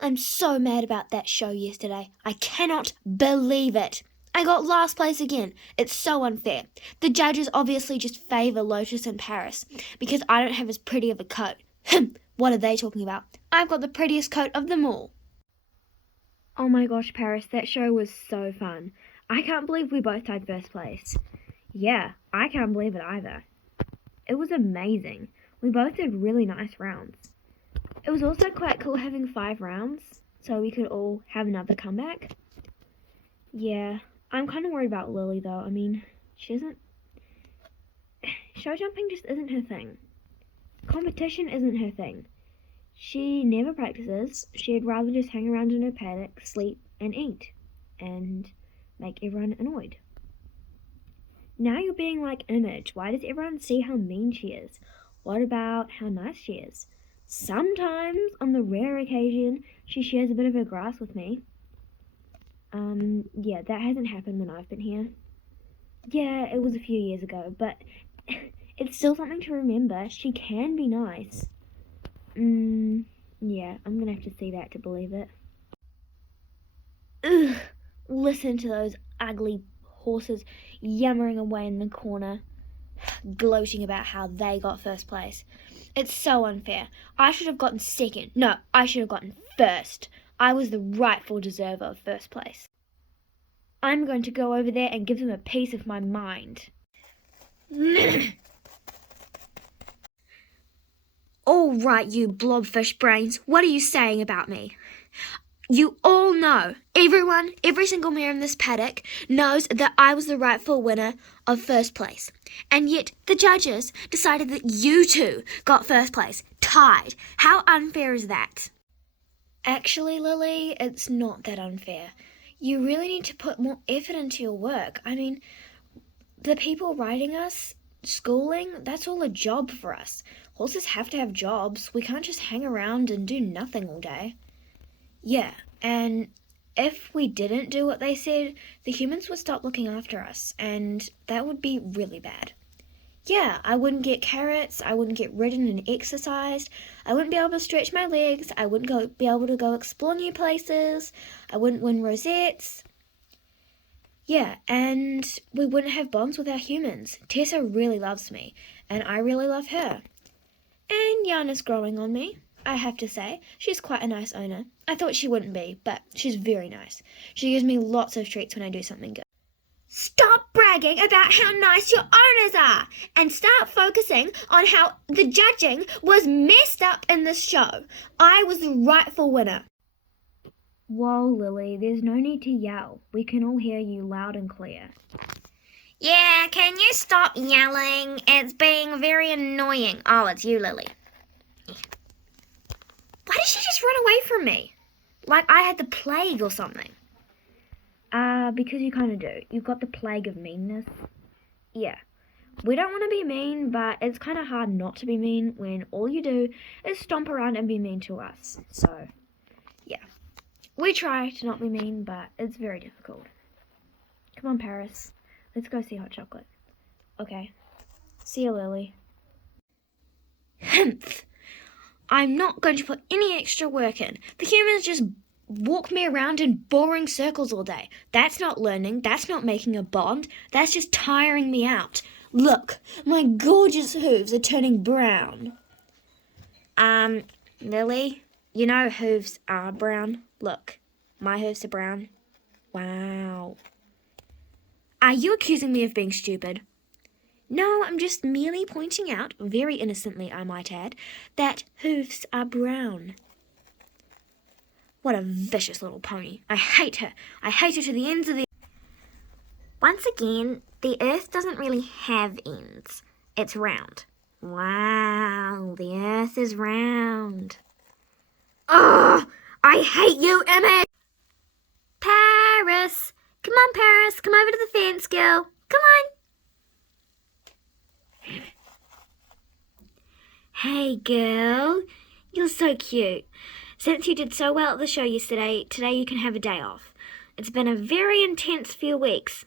I'm so mad about that show yesterday. I cannot believe it. I got last place again. It's so unfair. The judges obviously just favour Lotus and Paris because I don't have as pretty of a coat. What are they talking about? I've got the prettiest coat of them all. Oh my gosh, Paris, that show was so fun. I can't believe we both tied first place. Yeah, I can't believe it either. It was amazing. We both did really nice rounds. It was also quite cool having 5 rounds, so we could all have another comeback. Yeah, I'm kind of worried about Lily though. I mean, show jumping just isn't her thing. Competition isn't her thing. She never practices. She'd rather just hang around in her paddock, sleep, and eat, and make everyone annoyed. Now you're being like Image. Why does everyone see how mean she is? What about how nice she is? Sometimes, on the rare occasion, she shares a bit of her grass with me. Yeah, that hasn't happened when I've been here. Yeah, it was a few years ago, but it's still something to remember. She can be nice. Yeah, I'm gonna have to see that to believe it. Ugh, listen to those ugly horses yammering away in the corner, gloating about how they got first place. It's so unfair. I should have gotten second. No, I should have gotten first. I was the rightful deserver of first place. I'm going to go over there and give them a piece of my mind. All right, you blobfish brains, what are you saying about me? You all know, every single mare in this paddock knows that I was the rightful winner of first place. And yet the judges decided that you two got first place, tied. How unfair is that? Actually, Lily, it's not that unfair. You really need to put more effort into your work. I mean, the people riding us, schooling, that's all a job for us. Horses have to have jobs. We can't just hang around and do nothing all day. Yeah, and if we didn't do what they said, the humans would stop looking after us, and that would be really bad. Yeah, I wouldn't get carrots, I wouldn't get ridden and exercised, I wouldn't be able to stretch my legs, I wouldn't be able to go explore new places, I wouldn't win rosettes. Yeah, and we wouldn't have bonds with our humans. Tessa really loves me, and I really love her. And Yana's growing on me, I have to say. She's quite a nice owner. I thought she wouldn't be, but she's very nice. She gives me lots of treats when I do something good. Stop bragging about how nice your owners are and start focusing on how the judging was messed up in this show. I was the rightful winner. Whoa, Lily, there's no need to yell. We can all hear you loud and clear. Yeah, can you stop yelling? It's being very annoying. Oh, it's you, Lily. Why did she just run away from me? Like I had the plague or something. Because you kind of do. You've got the plague of meanness. Yeah. We don't want to be mean, but it's kind of hard not to be mean when all you do is stomp around and be mean to us. So, yeah. We try to not be mean, but it's very difficult. Come on, Paris. Let's go see Hot Chocolate. Okay. See you, Lily. Humph. I'm not going to put any extra work in. The humans just walk me around in boring circles all day. That's not learning. That's not making a bond. That's just tiring me out. Look, my gorgeous hooves are turning brown. Lily, you know hooves are brown. Look, my hooves are brown. Wow. Are you accusing me of being stupid? No, I'm just merely pointing out, very innocently I might add, that hooves are brown. What a vicious little pony. I hate her. I hate her to the ends of the... Once again, the earth doesn't really have ends. It's round. Wow, the earth is round. Oh, I hate you, Emma! Paris! Come on, Paris. Come over to the fence, girl. Come on. Hey, girl. You're so cute. Since you did so well at the show yesterday, today you can have a day off. It's been a very intense few weeks.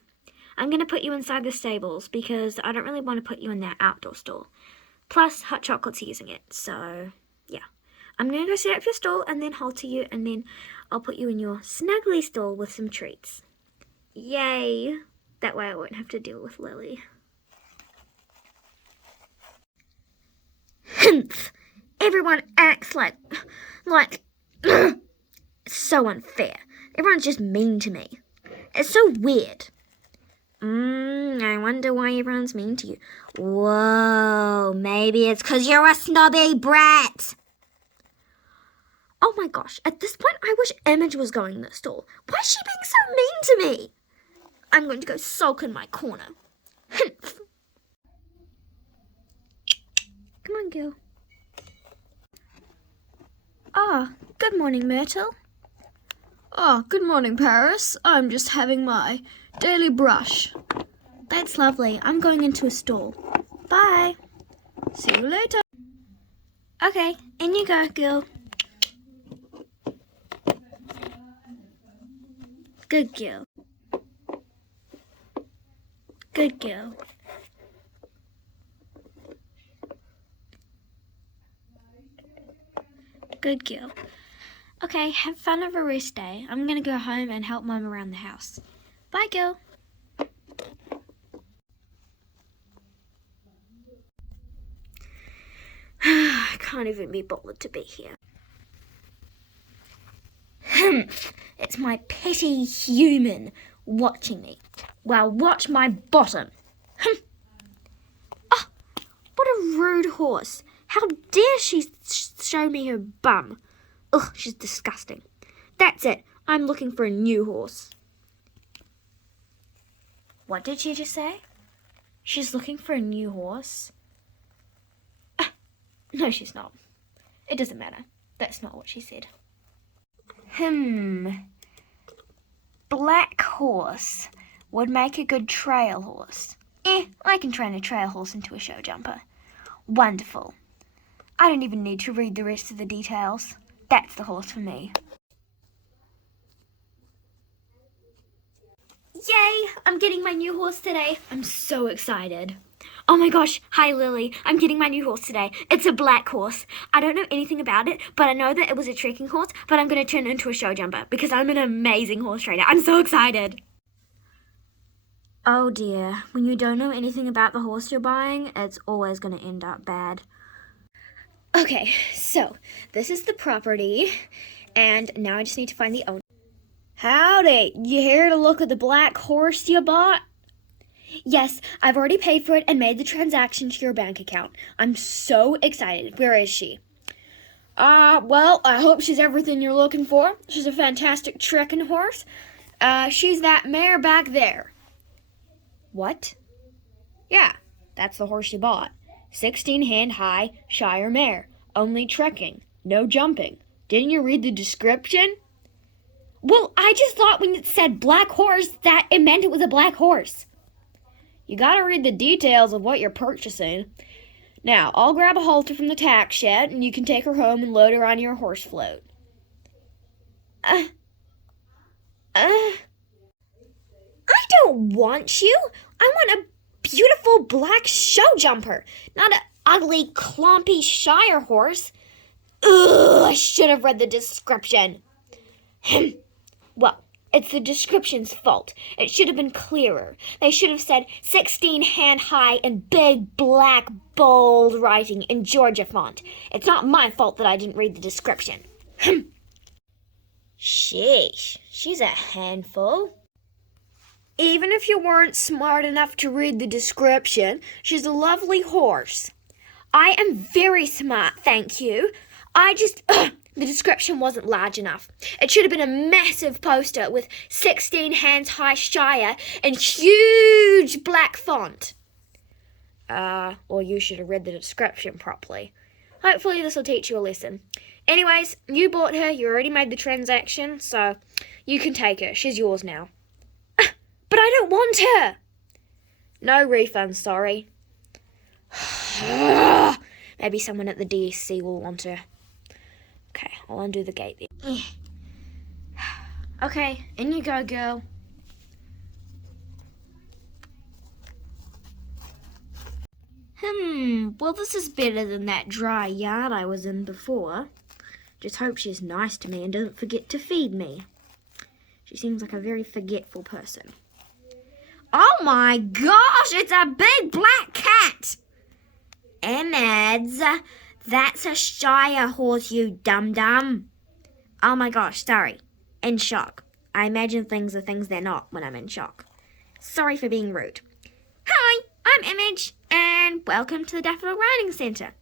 I'm going to put you inside the stables because I don't really want to put you in that outdoor stall. Plus, Hot Chocolate's using it, so yeah. I'm going to go set up your stall and then halter you, and then I'll put you in your snuggly stall with some treats. Yay! That way I won't have to deal with Lily. Humph! Everyone acts like, it's so unfair. Everyone's just mean to me. It's so weird. I wonder why everyone's mean to you. Whoa, maybe it's 'cause you're a snobby brat. Oh my gosh, at this point I wish Image was going in the stall. Why is she being so mean to me? I'm going to go sulk in my corner. Humph. Come on, girl. Ah, good morning, Myrtle. Oh, good morning, Paris. I'm just having my daily brush. That's lovely. I'm going into a stall. Bye. See you later. Okay, in you go, girl. Good girl. Good girl. Good girl. Okay, have fun of a rest day. I'm going to go home and help Mum around the house. Bye, girl. I can't even be bothered to be here. Humph! It's my petty human watching me. Well, watch my bottom. Humph! Oh, what a rude horse. How dare she show me her bum? Ugh, she's disgusting. That's it. I'm looking for a new horse. What did she just say? She's looking for a new horse? No, she's not. It doesn't matter. That's not what she said. Black horse would make a good trail horse. I can train a trail horse into a show jumper. Wonderful. I don't even need to read the rest of the details. That's the horse for me. Yay! I'm getting my new horse today. I'm so excited. Oh my gosh, hi Lily. I'm getting my new horse today. It's a black horse. I don't know anything about it, but I know that it was a trekking horse, but I'm going to turn it into a show jumper because I'm an amazing horse trainer. I'm so excited. Oh dear, when you don't know anything about the horse you're buying, it's always going to end up bad. Okay, so this is the property, and now I just need to find the owner. Howdy, you here to look at the black horse you bought? Yes, I've already paid for it and made the transaction to your bank account. I'm so excited. Where is she? Well, I hope she's everything you're looking for. She's a fantastic trekking horse. She's that mare back there. What? Yeah, that's the horse you bought. 16-hand high Shire mare. Only trekking. No jumping. Didn't you read the description? Well, I just thought when it said black horse that it meant it was a black horse. You gotta read the details of what you're purchasing. Now, I'll grab a halter from the tack shed and you can take her home and load her on your horse float. I don't want you. I want a beautiful black show jumper, not an ugly, clompy Shire horse. Ugh, I should have read the description. Well, it's the description's fault. It should have been clearer. They should have said 16-hand high in big, black, bold writing in Georgia font. It's not my fault that I didn't read the description. Sheesh, she's a handful. Even if you weren't smart enough to read the description, she's a lovely horse. I am very smart, thank you. The description wasn't large enough. It should have been a massive poster with 16 hands high Shire and huge black font. Or you should have read the description properly. Hopefully this will teach you a lesson. Anyways, you bought her, you already made the transaction, so you can take her. She's yours now. But I don't want her. No refund, sorry. Maybe someone at the DSC will want her. Okay, I'll undo the gate then. Okay, in you go, girl. Well, this is better than that dry yard I was in before. Just hope she's nice to me and doesn't forget to feed me. She seems like a very forgetful person. Oh my gosh, it's a big black cat! Emmeds, that's a Shire horse, you dum-dum. Oh my gosh, sorry. In shock. I imagine things are things they're not when I'm in shock. Sorry for being rude. Hi, I'm Image, and welcome to the Daffodil Riding Centre.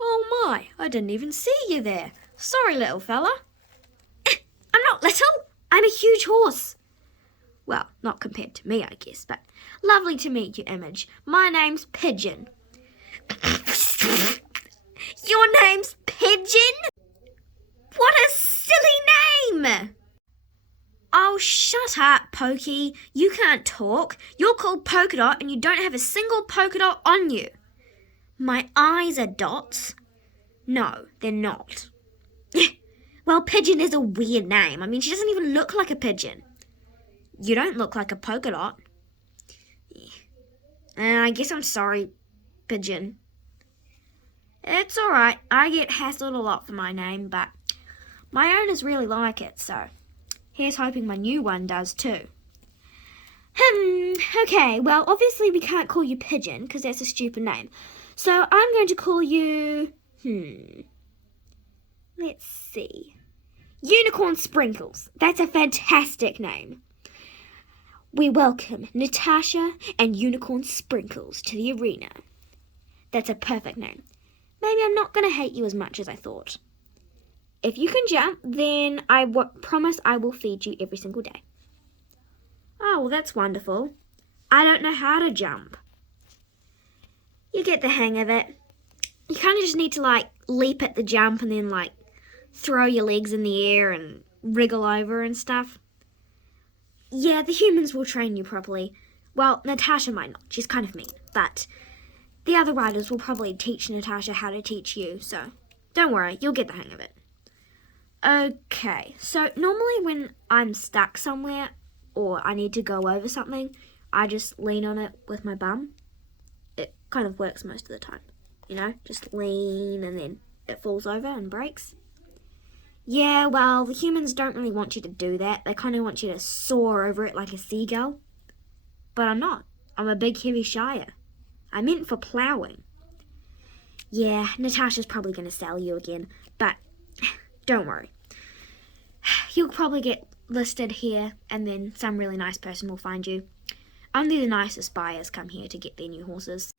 Oh my, I didn't even see you there. Sorry, little fella. I'm not little. I'm a huge horse. Well, not compared to me, I guess, but lovely to meet you, Image. My name's Pigeon. Your name's Pigeon? What a silly name! Oh, shut up, Pokey. You can't talk. You're called Polka Dot and you don't have a single polka dot on you. My eyes are dots. No, they're not. Well, Pigeon is a weird name. I mean, she doesn't even look like a pigeon. You don't look like a polka dot. I guess I'm sorry, Pigeon. It's alright. I get hassled a lot for my name, but my owners really like it, so here's hoping my new one does too. Okay, well, obviously we can't call you Pigeon because that's a stupid name. So I'm going to call you, let's see. Unicorn Sprinkles. That's a fantastic name. We welcome Natasha and Unicorn Sprinkles to the arena. That's a perfect name. Maybe I'm not going to hate you as much as I thought. If you can jump, then I promise I will feed you every single day. Oh, well, that's wonderful. I don't know how to jump. You get the hang of it. You kind of just need to, leap at the jump and then, throw your legs in the air and wriggle over and stuff. Yeah, the humans will train you properly. Well, Natasha might not. She's kind of mean. But the other riders will probably teach Natasha how to teach you, so don't worry, you'll get the hang of it. Okay, so normally when I'm stuck somewhere or I need to go over something, I just lean on it with my bum. It kind of works most of the time, just lean and then it falls over and breaks. Yeah, well, the humans don't really want you to do that. They kind of want you to soar over it like a seagull. But I'm not. I'm a big, heavy Shire. I meant for ploughing. Yeah, Natasha's probably going to sell you again, but don't worry. You'll probably get listed here, and then some really nice person will find you. Only the nicest buyers come here to get their new horses.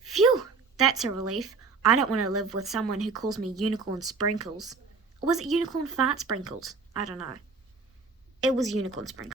Phew, that's a relief. I don't want to live with someone who calls me Unicorn Sprinkles. Or was it Unicorn Fart Sprinkles? I don't know. It was Unicorn Sprinkles.